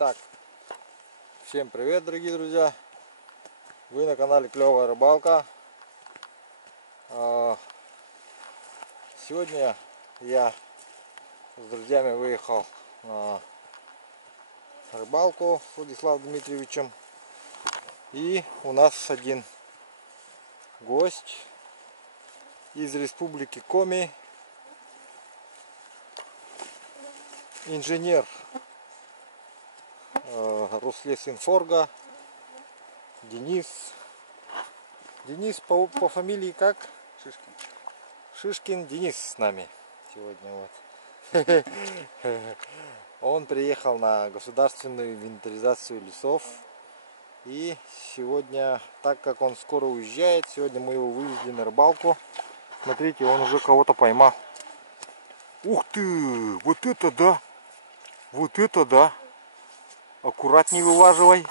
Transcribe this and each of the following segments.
Итак, всем привет, дорогие друзья! Вы на канале Клевая Рыбалка. Сегодня я с друзьями выехал на рыбалку с Владиславом Дмитриевичем. И у нас один гость из республики Коми, инженер Рослесинфорга Денис. Денис по фамилии как? Шишкин. Шишкин Денис с нами сегодня. Вот. Он приехал на государственную инвентаризацию лесов. И сегодня, так как он скоро уезжает, сегодня мы его вывезли на рыбалку. Смотрите, он уже кого-то поймал. Ух ты! Вот это да! Вот это да! Аккуратней вываживай.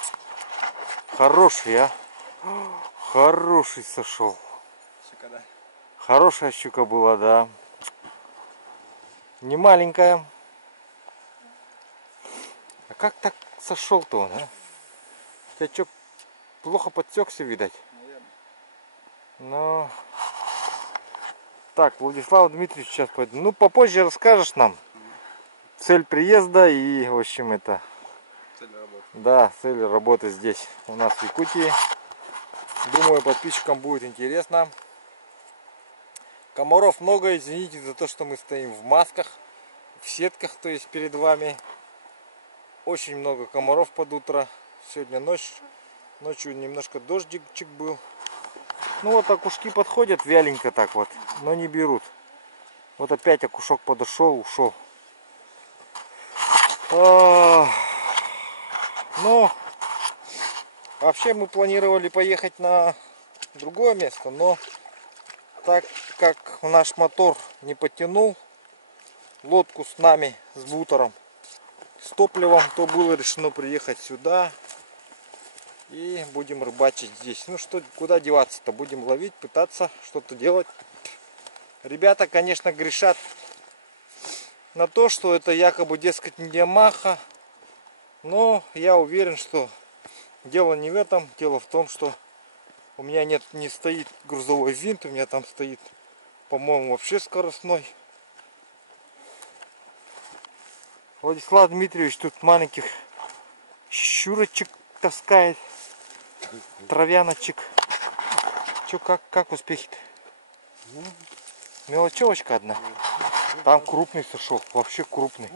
Хороший, а! Хороший сошел. Щука, да? Хорошая щука была, да. Не маленькая. А как так сошел-то он, а? Тебя что, плохо подсекся, видать? Наверное. Ну... Так, Владислав Дмитриевич сейчас пойду. Ну, попозже расскажешь нам цель приезда и, в общем, это... Цель работы. Да, цель работы здесь у нас в Якутии. Думаю, подписчикам будет интересно. Комаров много, извините за то, что мы стоим в масках, в сетках, то есть перед вами. Очень много комаров под утро. Сегодня ночью немножко дождичек был. Ну вот окушки подходят вяленько так вот, но не берут. Вот опять окушок подошел, ушел. Ну, вообще мы планировали поехать на другое место, но так как наш мотор не потянул лодку с нами, с бутером, с топливом, то было решено приехать сюда и будем рыбачить здесь. Ну что, куда деваться-то? Будем ловить, пытаться что-то делать. Ребята, конечно, грешат на то, что это якобы, дескать, не Ямаха. Но я уверен, что дело не в этом. Дело в том, что у меня не стоит грузовой винт, у меня там стоит, по-моему, вообще скоростной. Владислав Дмитриевич тут маленьких щурочек таскает, травяночек. Че, как успехи-то? Мелочевочка одна. Там крупный сошел, вообще крупный.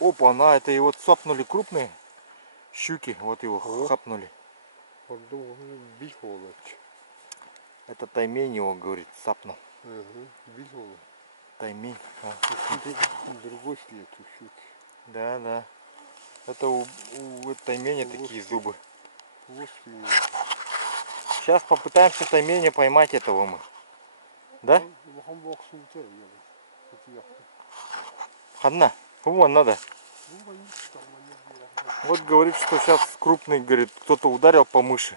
Опа, это его цапнули крупные щуки, вот его хапнули. Это таймень его, говорит, цапнул. Таймень. Другой след у щуки. Да, да. Это у тайменя такие зубы. Сейчас попытаемся тайменя поймать этого мы. Да? Одна. Вон надо. Вот говорит, что сейчас крупный, говорит, кто-то ударил по мыши.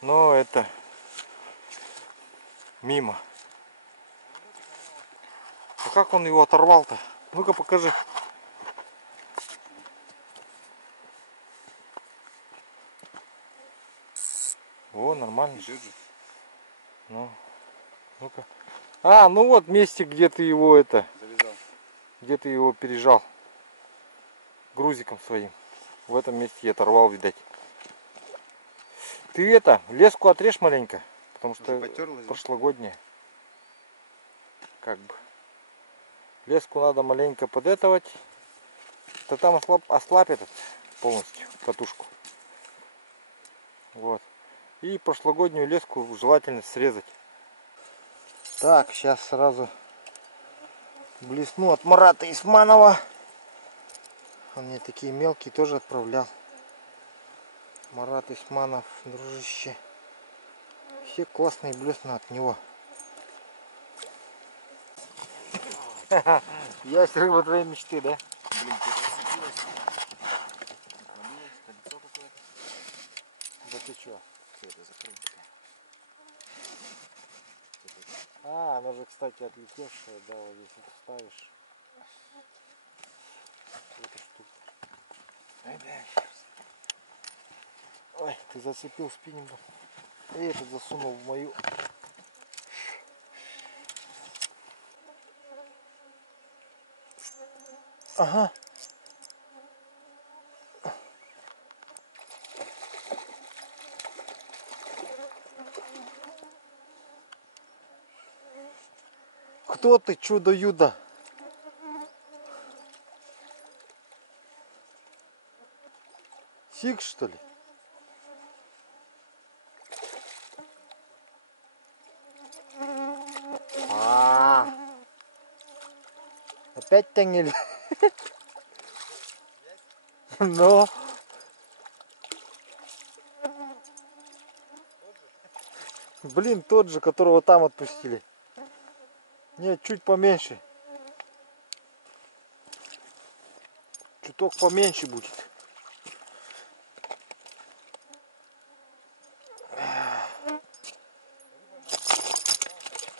Но это мимо. А как он его оторвал-то? Ну-ка покажи. О, нормально. Ну, ну-ка. Ну вот месте, где ты его Завязал. где ты его пережал грузиком своим. В этом месте я оторвал, видать. Ты леску отрежь маленько, потому что прошлогодняя. Как бы. Леску надо маленько подэтовать. То там ослабь этот полностью катушку. Вот. И прошлогоднюю леску желательно срезать. Так, сейчас сразу блесну от Марата Исманова. Он мне такие мелкие тоже отправлял. Марат Исманов, дружище. Все классные блесна от него. Есть рыба твоей мечты, да? Блин, что-то лицо какое-то. Да ты чё? Все это закрытое. Она же, кстати, отлетевшая, да, вот здесь вот ставишь эту штуку. Ой, ты зацепил спиннингом. И этот засунул в мою. Ага. Кто ты, чудо-юдо? Сик, что ли? Опять тянгель? Но. Блин, тот же, которого там отпустили. Нет, чуть поменьше. Чуток поменьше будет.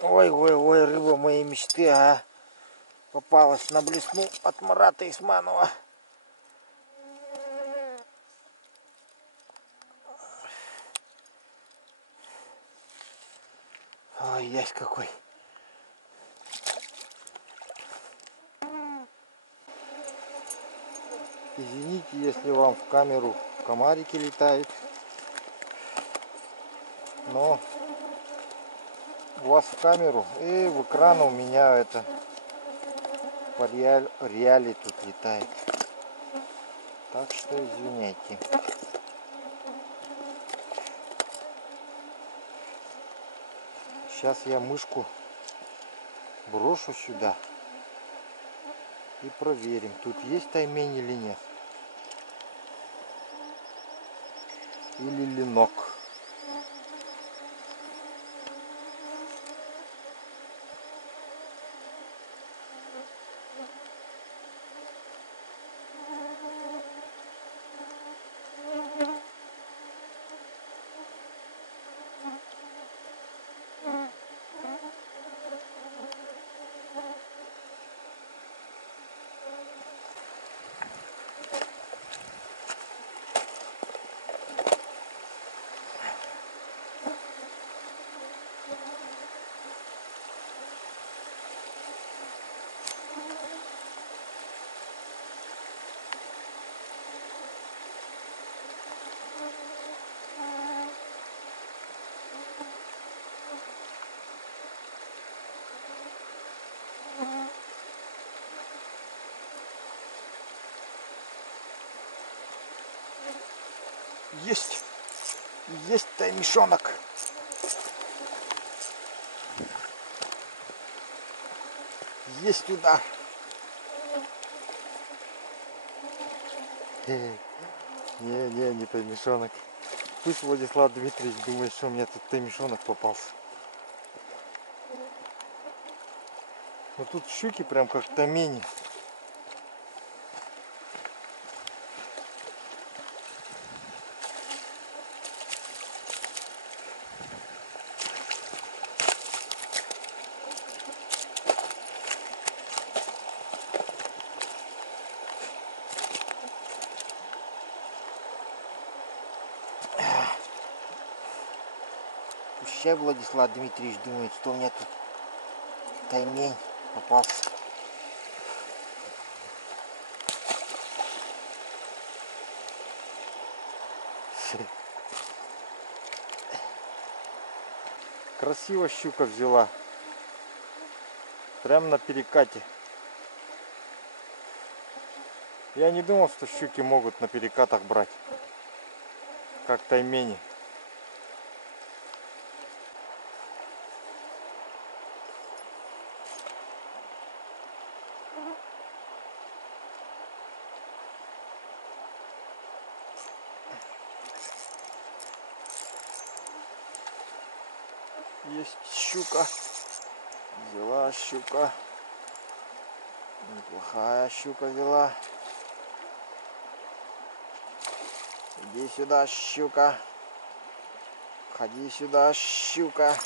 Ой, ой, ой, рыба моей мечты, а. Попалась на блесну от Марата Исманова. Ой, есть какой. Извините, если вам в камеру комарики летают. Но у вас в камеру и в экран у меня это по реале тут летает. Так что извиняйте. Сейчас я мышку брошу сюда и проверим, тут есть таймень или нет. Или ленок. Есть таймишонок. Есть удар. Не таймишонок. Пусть Владислав Дмитриевич думает, что у меня тут таймишонок попался. Но тут щуки прям как таймени. Пущай Владислав Дмитриевич думает, что у меня тут таймень попался. Красиво щука взяла. Прям на перекате. Я не думал, что щуки могут на перекатах брать. Как таймени. Есть щука. Взяла щука. Неплохая щука взяла. Иди сюда, щука. Ходи сюда, щука.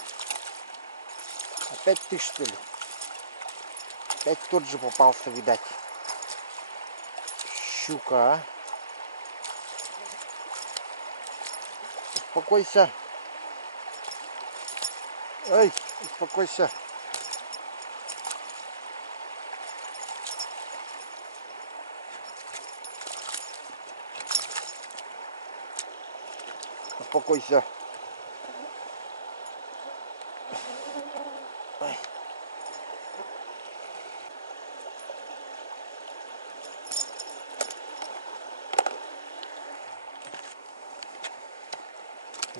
Опять ты, что ли? Опять тот же попался, видать. Щука. Успокойся. Ай, успокойся. Успокойся. Ай.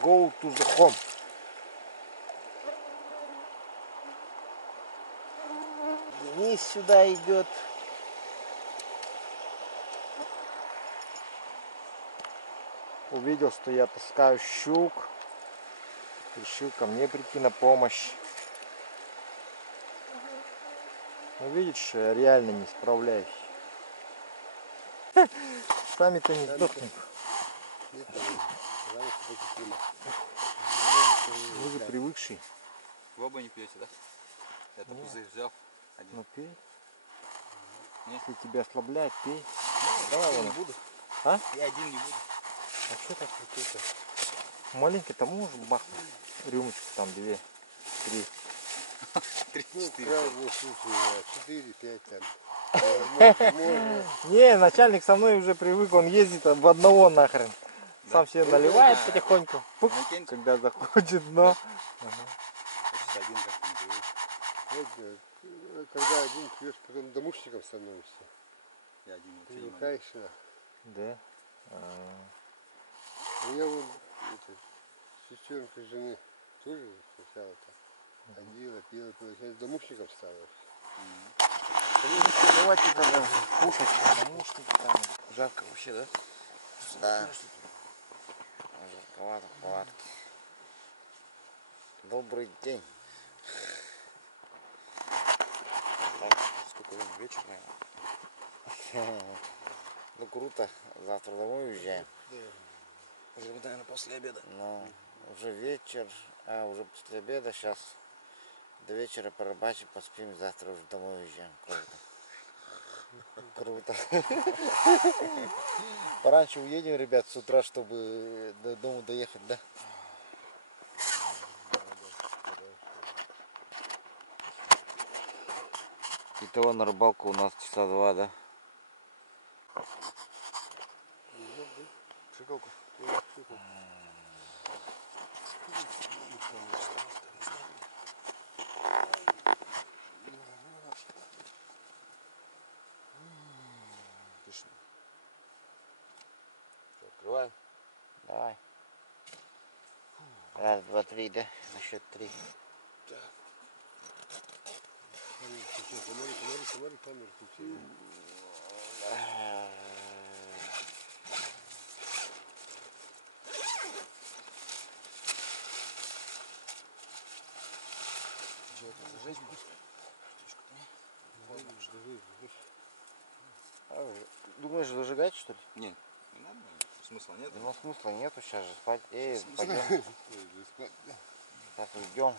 Go to the home. Денис сюда идет. Увидел, что я таскаю щук. Решил ко мне прийти на помощь. Ну видишь, что я реально не справляюсь. Сами-то не сдохнем. Вы же привыкший. Вы оба не пьете, да? Я-то пузырь взял. Один. Ну пей. Нет? Если тебя ослабляет, пей. Давай я не буду. А? Я один не буду. А что так крутился? Маленький там можешь бахнуть? Рюмочку там 2, 3. 4, 5 там. Не, начальник со мной уже привык, он ездит в одного нахрен. Сам себе наливает потихоньку, пук, когда захочет, но... Один как-то. Когда один пьешь, потом домушником становишься. Я один не пью. Привыкаешь, да. У меня вот сестренка жены тоже сначала так ходила, пила, сейчас домушником стала. Давайте тогда кушать, домушники там. Жарко вообще, да? Да. Жарковато в палатке. Добрый день. Так, сколько времени? Вечер, наверное. Ну круто. Завтра домой уезжаем. Уже, наверное, после обеда. Ну, уже вечер. Уже после обеда. Сейчас до вечера порыбачим, поспим. Завтра уже домой уезжаем. Круто. Круто. Пораньше уедем, ребят, с утра, чтобы до дома доехать, да? Итого на рыбалку у нас часа 2, да? Шикалку. Открываем. Давай. Раз, два, три, да? На счет 3. Смотри, камеру включи. Зажечь Думаешь, зажигать, что ли? Нет, не надо. Смысла нет. Ну смысла нету, сейчас же спать. Пойдем. Сейчас уйдем.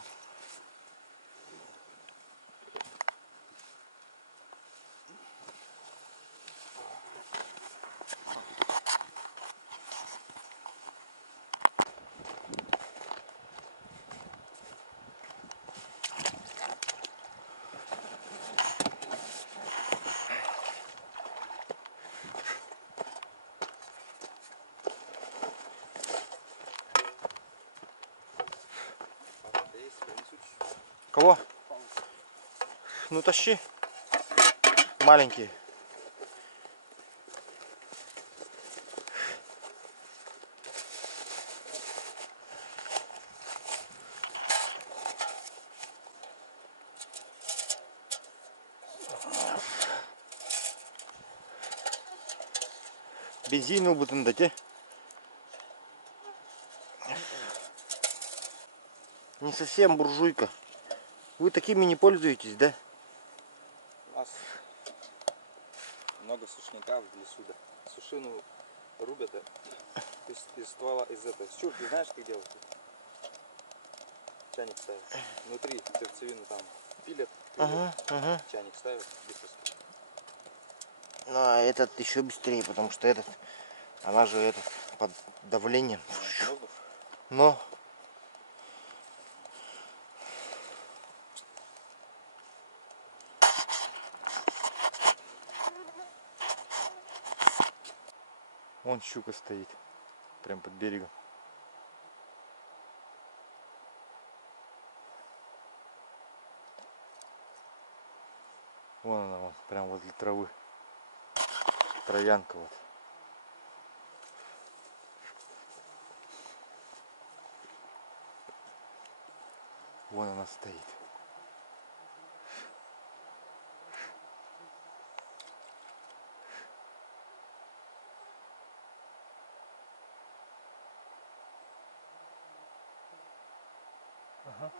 Кого? Ну тащи. Маленький. Бензин бы дать, Не совсем буржуйка. Вы такими не пользуетесь, да? У нас много сушника в лесу, да. Сушину рубят, да. Из ствола, из этой. С чурки знаешь, как делают? Чайник ставят. Внутри сердцевину там пилят. Чайник ставят. Ну, а этот еще быстрее, потому что этот, она же этот под давлением. Но вон щука стоит, прям под берегом. Вон она, вон, прям возле травы. Травянка вот. Вон она стоит. Ага.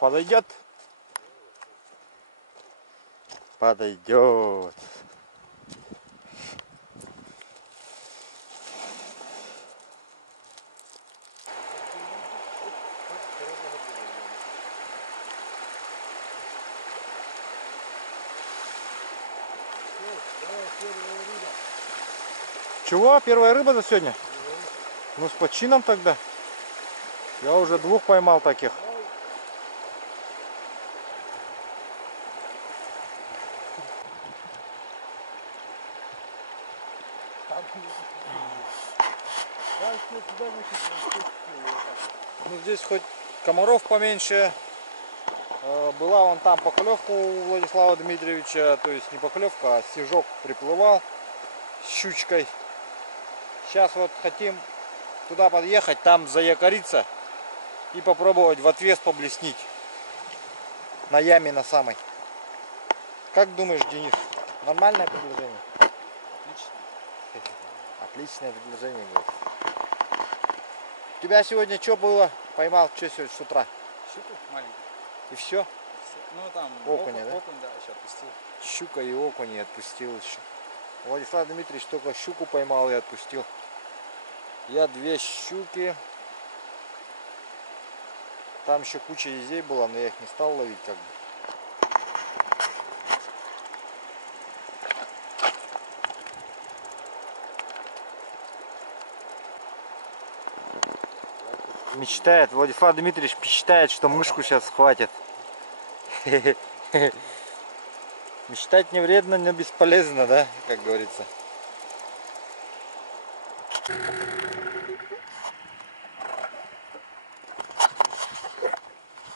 Подойдет? Подойдет. Чего? Первая рыба за сегодня? Ну, с почином тогда. Я уже 2 поймал таких. Ну, здесь хоть комаров поменьше. Была вон там поклевка у Владислава Дмитриевича. То есть не поклевка, а снежок приплывал с щучкой. Сейчас вот хотим туда подъехать, там заякориться и попробовать в отвес поблеснить. На яме на самой. Как думаешь, Денис? Нормальное предложение? Отлично. Отличное предложение, говорит. У тебя сегодня что было? Поймал что сегодня с утра? Щуку маленькую. И все? Ну там Окуня, да? окунь, да, еще отпустил. Щука и окунь и отпустил еще. Владислав Дмитриевич только щуку поймал и отпустил. Я 2 щуки. Там еще куча езей была, но я их не стал ловить как бы. Мечтает, Владислав Дмитриевич мечтает, что мышку сейчас схватит. Мечтать не вредно, но бесполезно, да, как говорится.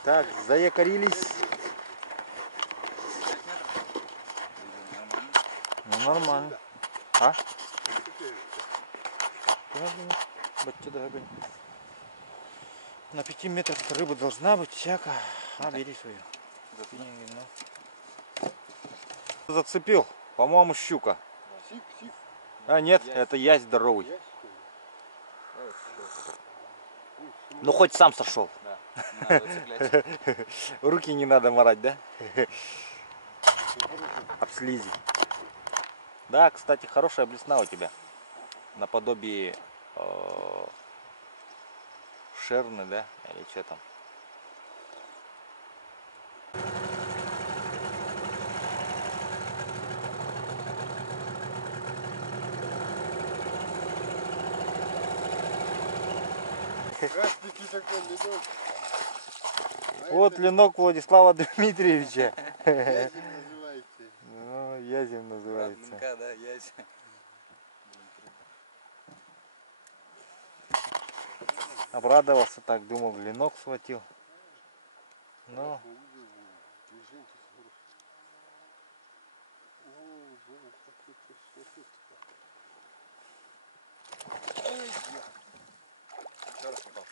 Так, заякорились. Ну нормально. А? На 5 метрах рыба должна быть всякая. А, бери свою. Зацепил, по-моему, щука. А нет, это ясь здоровый. Ну хоть сам сошел. Да, не надо цеплять. Руки не надо морать, да? Об слизи. Да, кстати, хорошая блесна у тебя. Наподобие шерны, да? Или что там? Красненький такой ленок. Вот ленок Владислава Дмитриевича. Язем называется. Ну, язем называется. Ленка, да, ясь. Обрадовался так, думал, ленок схватил. Но Еще раз попал.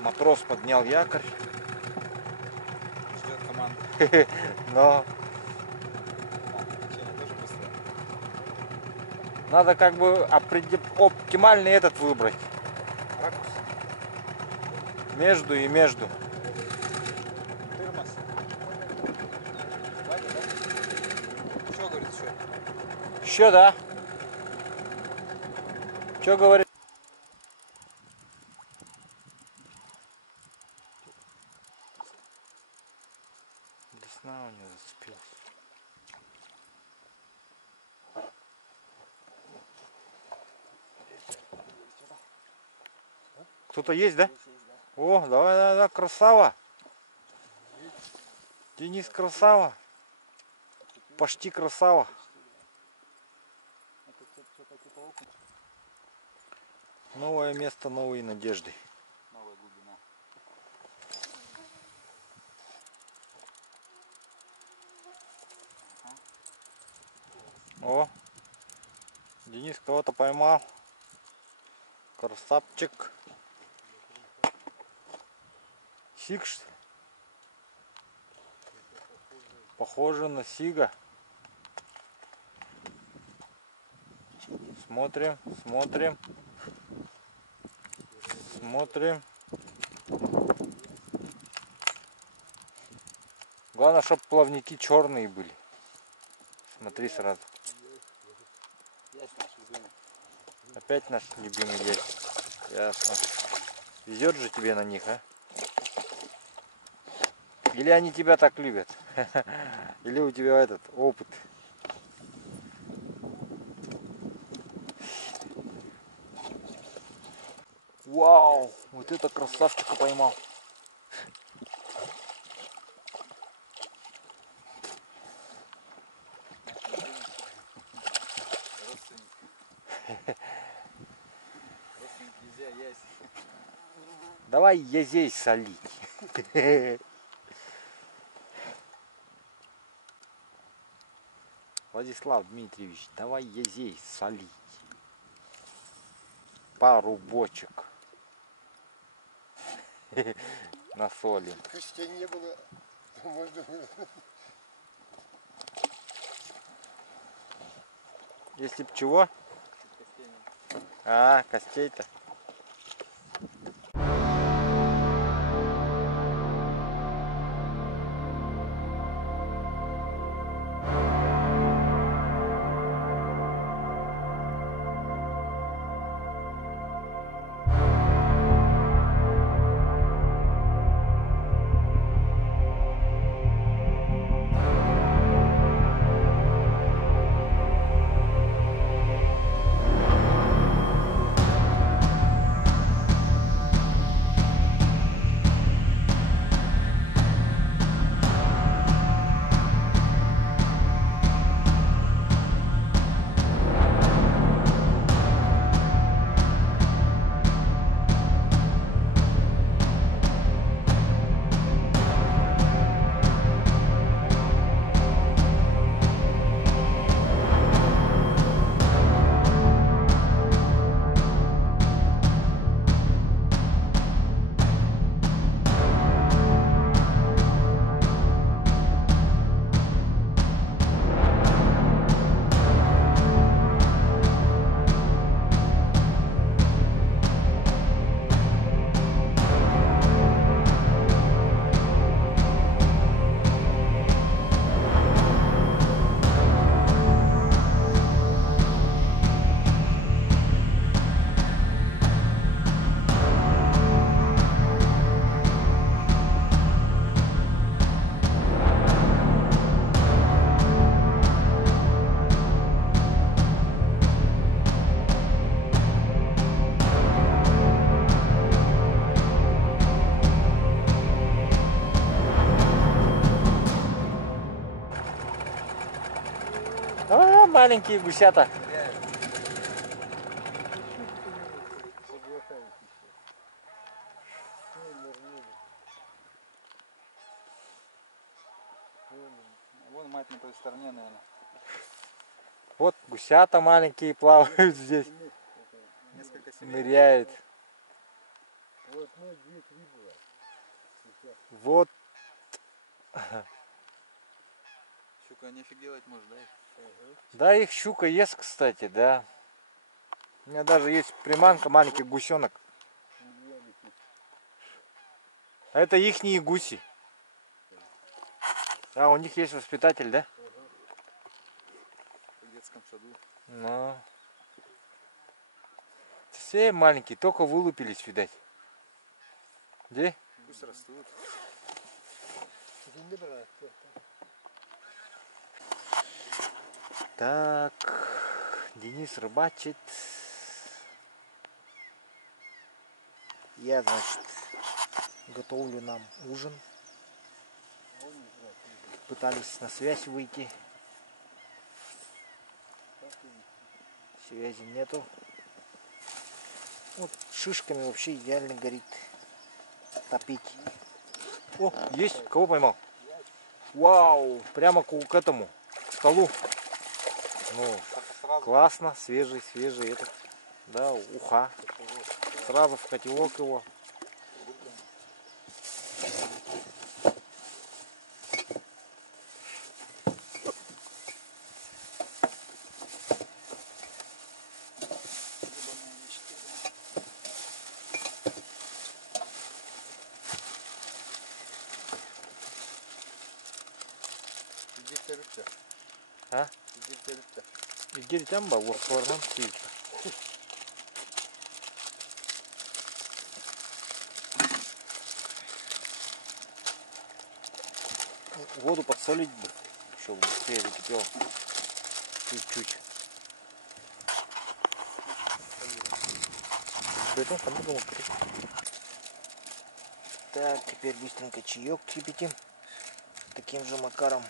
матрос поднял якорь. Ждет команда. Но Течение тоже быстрое. надо как бы оптимальный этот выбрать. Ракурс. Между и между. Тырмос. Хватит, да? Что говорит еще? Еще, да? Что говорит? Весна у него зацепилась. Кто-то есть, да? О, давай, давай, красава. Денис красава. Почти красава. Новое место, новые надежды. Новая глубина. О, Денис кого-то поймал. Красавчик. Сиг, что ли? Похоже на сига. Смотрим, смотрим. Смотрим. Главное, чтобы плавники черные были. Смотри сразу. Ясь наш любимый. Опять наш любимый есть. Ясно. Везет же тебе на них, а? Или они тебя так любят? Или у тебя этот опыт? Вау! Вот это красавчика поймал. Родственник езя, ясь. Давай я здесь солить. Владислав Дмитриевич, давай я здесь солить. Пару бочек. На соли. Костей не было, то можно было. Если б чего? А, костей-то. маленькие гусята. Вон мать на той стороне, наверное. Вот гусята маленькие плавают здесь. Несколько семей. Ныряют. Вот, ну, 2-3 было. Вот. Щука не офигевать может, да? Да, их щука ест, кстати, да. У меня даже есть приманка, маленький гусенок. А это ихние гуси. А, у них есть воспитатель, да? В детском саду. Ну. Все маленькие, только вылупились, видать. Где? Пусть растут. Так, Денис рыбачит. Я, значит, готовлю нам ужин. Пытались на связь выйти. Связи нету. Вот шишками вообще идеально горит. Топить. О, есть? Кого поймал? Вау! Прямо к этому, к столу. Ну, классно, свежий этот. Да, уха. Сразу в котелок его. А? İlgili bu forman değil. Воду подсолить бы, чтобы быстрее закипело. Чуть-чуть. Так, теперь быстренько чаек кипятим. Таким же макаром.